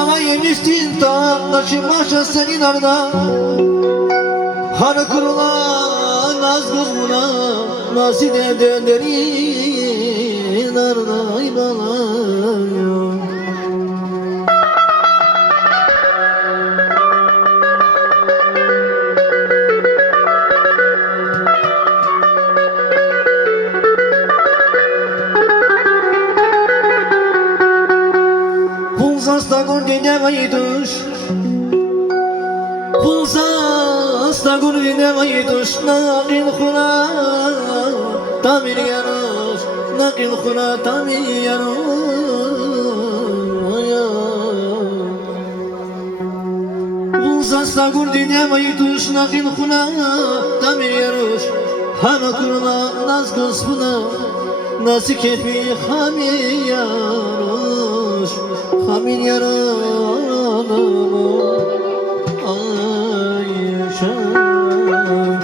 ama yemiştin taşın başa senin arda. Hani kurulan naz kuzmuna nasıl de dönerin arday balayım. Pulsasta gondine vayduş, pulsasta gondine vayduş, nakil khuna tamir yaroş, nakil khuna tamir yaroş. Pulsasta gondine vayduş, nakil khuna tamir yaroş, hana kurma naz kısmına, nasi kefi hamir yaroş. Hamil yaranımı ay yaşa.